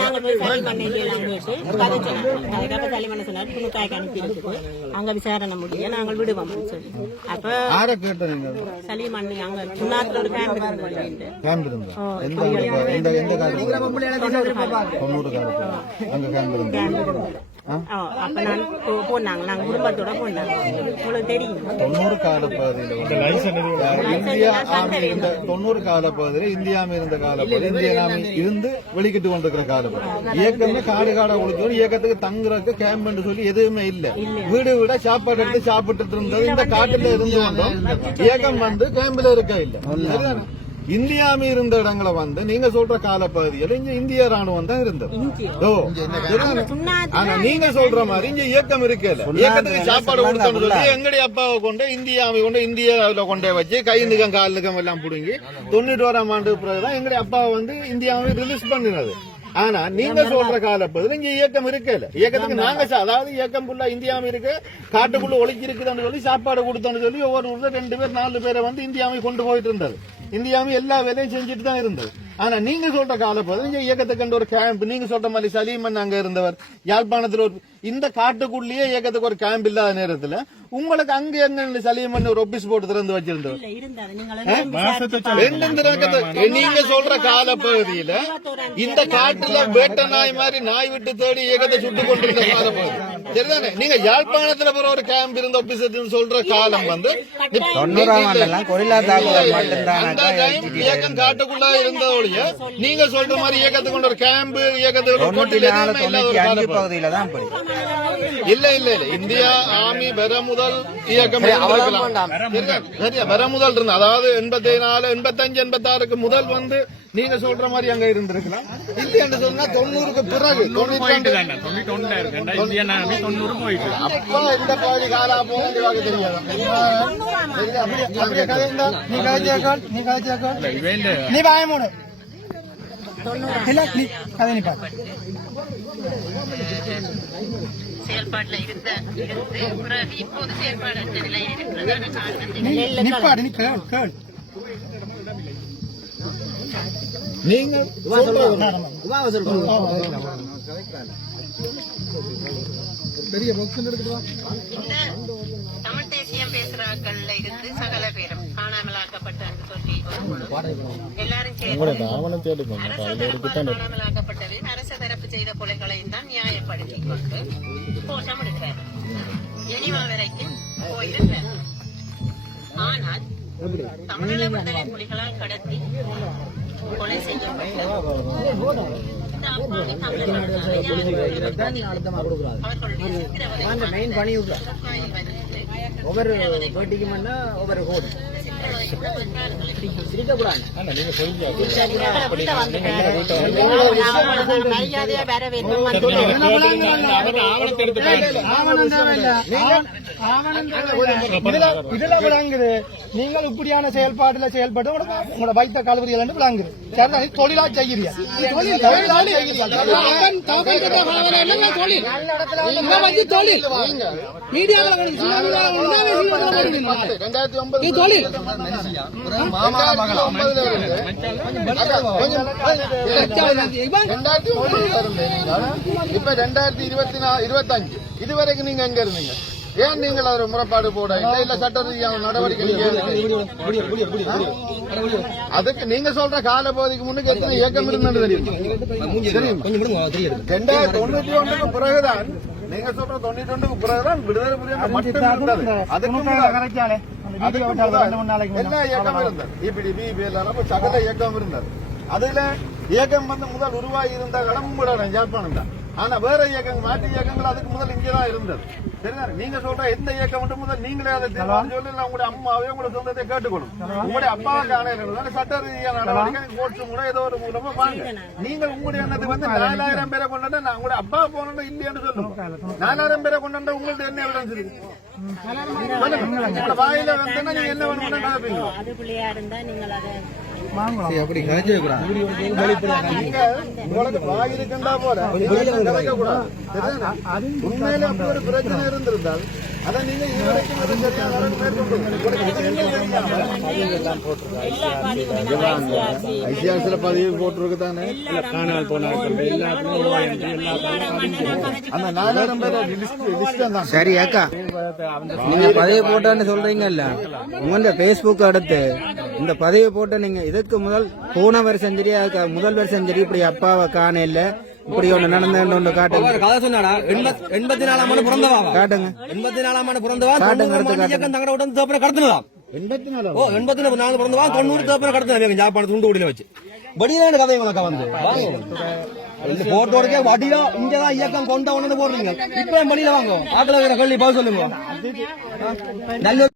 நாங்க போய் சரி பண்ணிட்டு சரி பண்ண சொன்னாரு புண்ணுக்காய்க்கு அனுப்பி இருக்குது அங்க விசாரணை முடிய நாங்கள் விடுவோம் சொல்லி அப்ப சலீமன் அங்க சுண்ணாத்துல ஒரு கேம்ப் இருந்தது அப்ப நான் போனாங்க நாங்க குடும்பத்தோட போனாங்க உங்களுக்கு தெரியும் 90 காலப்பகுதியில் இந்தியாம இருந்த காலப்பகுதி இந்தியாம இருந்து வெளிக்கிட்டு கொண்டிருக்கிற காலப்பகுதி இயக்கமே காடு காடா ஒழிச்சு இயக்கத்துக்கு தங்குறதுக்கு கேம்ப் சொல்லி எதுவுமே இல்ல வீடு விட சாப்பாடு எடுத்து சாப்பிட்டு இருந்தது இந்த காட்டுல இருந்து வந்தோம் இயக்கம் வந்து கேம்பில் இருக்க இல்ல இந்தியாம இருந்த இடங்களை வந்து நீங்க சொல்ற காலப்பகுதியில் இங்க இந்திய ராணுவம் தான் இருந்தது. ஆனா நீங்க சொல்ற மாதிரி இங்க இயக்கம் இருக்கல இயக்கத்துக்கு சாப்பாடு கொடுத்தோம்னு சொல்லி எங்களுடைய அப்பாவை கொண்டு இந்தியாவை கொண்டு இந்தியாவில கொண்டே வச்சு கைந்துக்கம் காலுக்கம் எல்லாம் புடுங்கி 91ஆம் ஆண்டு பிறகுதான் எங்களுடைய அப்பாவை வந்து இந்தியாவை ரிலீஸ் பண்ணினது. ஆனா நீங்க சொல்ற காலப்பகுதியில் இங்க இயக்கம் இருக்கல இயக்கத்துக்கு நாங்க அதாவது இயக்கம் ஃபுல்லா இந்தியாவும் இருக்கு காட்டுக்குள்ள ஒளிச்சு இருக்குதுன்னு சொல்லி சாப்பாடு கொடுத்தோன்னு சொல்லி ஒவ்வொரு ஊர்ல 2 பேர் 4 பேரை வந்து இந்தியாவை கொண்டு போயிட்டு இருந்தது. இந்தியாவும் எல்லா வேலையும் செஞ்சுட்டு தான் இருந்தது. ஆனா நீங்க சொல்ற காலப்பகுதியில் இயக்கத்துக்கு கண்டு ஒரு கேம்ப் நீங்க சொல்ற மாதிரி சலீமன் அங்க இருந்தவர் யாழ்ப்பாணத்துல ஒரு இந்த காட்டுக்குள்ளேயே இயக்கத்துக்கு ஒரு கேம்ப் இல்லாத நேரத்துல உங்களுக்கு அங்க எங்க சலீமன் ஒரு ஆபீஸ் போட்டு திறந்து வச்சிருந்தவர் நீங்க சொல்ற காலப்பகுதியில இந்த காட்டுல வேட்ட நாய் மாதிரி நாய் விட்டு தேடி இயக்கத்தை சுட்டு கொண்டிருந்த காலப்பகுதி சரிதானே. நீங்க யாழ்ப்பாணத்துல போற ஒரு கேம்ப் இருந்த ஆபீஸ் சொல்ற காலம் வந்து இயக்கம் காட்டுக்குள்ள இருந்ததோடைய நீங்க சொல்ற மாதிரி இயக்கத்துக்கு கொண்ட ஒரு கேம்ப் இயக்கத்துக்கு இல்ல இல்ல இல்ல இந்தியா ஆர்மி வர முதல் இயக்கம் வர முதல் இருந்த அதாவது 84 85 86 முதல் வந்து நீங்க சொல்ற மாதிரி அங்க இருந்திருக்கலாம். இல்லைன்னு சொன்னா 90க்கு பிறகு 90 போயிட்டு அப்ப இந்த பாதி காலா போக தெரியாது. நீ பயமோடு செயல்பாட்டில் இருந்த இப்போது செயல்பாடற்ற நிலையில் தமிழ் தேசியம் பேசுறாக்கள்ல இருந்து சகல பேரும் காணாமலாக்கப்பட்ட சொல்லி எல்லாரும் சேர்ந்து காணாமலாக்கப்பட்டது அரச தரப்பு செய்த கொலைகளையும் தான் நியாயப்படுத்தி கொண்டு கோஷம் எடுக்கிறார். எனிவா வரைக்கும் போயிருக்கிறார். ஆனால் தமிழீழ விடுதலை புலிகளால் கடத்தி கொலை செய்யப்பட்ட ஒவ்வொரு பேட்டிக்கு ஒவ்வொரு கோடு இதுல விளங்குது. நீங்கள் இப்படியான செயல்பாட்டுல செயல்பட்டு உங்களோட வைத்த கல்வரிகள் விளங்குது. தொழிலா செய்கிறீங்க இப்ப 2025 இதுவரைக்கும் நீங்க எங்க இருந்தீங்க? ஏன் நீங்கள் ஒரு முறைப்பாடு போட இல்ல சட்ட ரீதியான நடவடிக்கை அதுக்கு நீங்க சொல்ற கால பகுதிக்கு முன்னுக்கு எத்தனை இயக்கம் இருந்தது தெரியும்? 2091க்கு பிறகுதான் நீங்க சொல்ற 91க்கு பிறகுதான் விடுதலை புலிகள் மட்டும் இருந்தது. அதுக்கு எல்லா இயக்கம் இருந்தது. இபிடிபி சகல இயக்கம் இருந்தது. அதுல இயக்கம் வந்து முதல் உருவாகி இருந்த கடமும் கூட யாழ்ப்பாணம் தான். ஆனா வேற இயக்கங்கள் மாற்று இயக்கங்கள் அதுக்கு முதல் இங்கதான் இருந்தது. சரிதானே? நீங்க சொல்ற எந்த இயக்கம் மட்டும் முதல் நீங்களே அதை சொல்லி உங்களுடைய அம்மாவே உங்களை சொந்தத்தை கேட்டுக்கணும். உங்களுடைய அப்பாவுக்கு ஆணையம் சட்ட ரீதியான நடவடிக்கை கோட்டும் கூட ஏதோ ஒரு மூலமா வாங்க. நீங்கள் உங்களுடைய எண்ணத்துக்கு வந்து 4000 பேரை கொண்டு நான் உங்களுடைய அப்பா போனோம் இல்லையான்னு சொல்லுங்க. 4000 பேரை கொண்டு உங்கள்ட்ட என்ன எவிடன்ஸ் இருக்கு? வாயில வந்து நீங்க என்ன வேணும் அது பிள்ளையா இருந்தா நீங்கள் அதை அப்படி கதைச்சு உங்களுக்கு வாய் இருக்குண்டா போல கதைக்க கூடாது. உண்மையில அப்படி ஒரு பிரச்சனை இருந்திருந்தால் அதை நீங்க இதுவரைக்கும் ஒரு சரியான நடவடிக்கை மேற்கொண்டு ஐசிஆர்சில பதிவு போட்டிருக்கு தானே. காணால் போன அந்த 4000 பேர் லிஸ்ட் தான். சரி அக்கா, நீங்க பதிவு போட்டான்னு சொல்றீங்கல்ல, உங்க பேஸ்புக் அடுத்து இந்த பதிவு போட்ட நீங்க இதுக்கு போன வருஷம் சரி முதல் வருஷம் சரி இப்படி அப்பாவை காண இல்ல இப்படி ஒண்ணு நடந்து காட்டுங்க. கதை சொன்னாடா 84ஆம் ஆண்டு பிறந்தவா காட்டுங்க. 84ஆம் ஆண்டு பிறந்தவா காட்டுங்க, 90 இயக்கம் தங்கட உடன் தேப்பன கடத்துனதா 84 பிறந்தவா 90 தேப்பன கடத்துனா ஜாப்பான துண்டு ஊடில வச்சு வடியான கதை உனக்கு வந்து போட்டோடக்கே வடியா இங்கதான் இயக்கம் கொண்ட உடனே போடுறீங்க. இப்ப வெளியில வாங்க ஆக்கல கள்ளி பதில் சொல்லுங்க. நல்ல